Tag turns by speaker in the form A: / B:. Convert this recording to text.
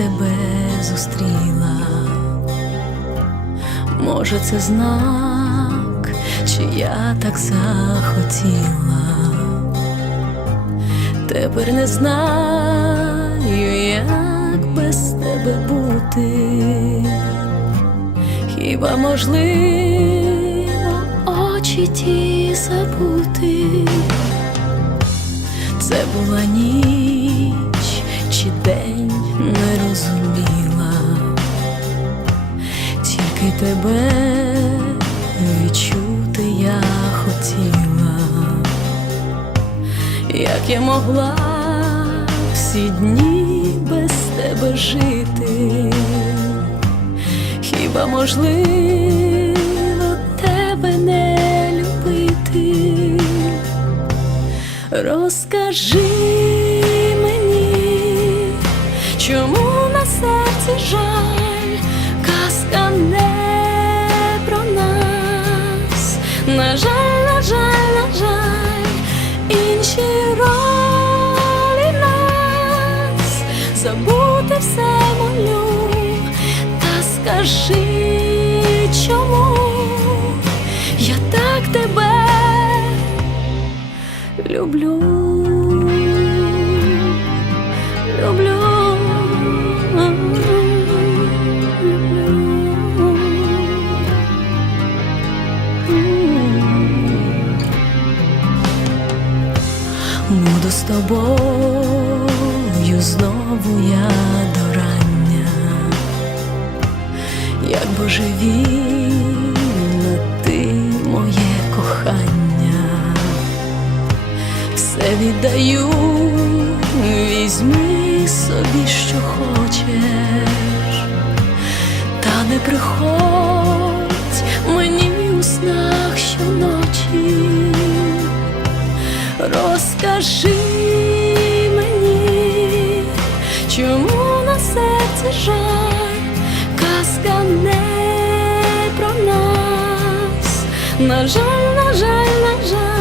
A: тебе зустріла. Може, це знак, чи я так захотіла. Тепер не знаю, як без тебе бути. Хіба можливо очі ті забути? Це була ніч тебе відчути я хотіла, як я могла всі дні без тебе жити, хіба можливо тебе не любити? Розкажи мені, чому на серці жаль, забути все молю, та скажи, чому я так тебе люблю, люблю, буду з тобою знову я до рання, як божевільна ти моє кохання. Все віддаю, візьми собі, що хочеш, та не приходь мені у снах щоночі, розкажи чому на серці жаль, казка не про нас, на жаль, на жаль, на жаль.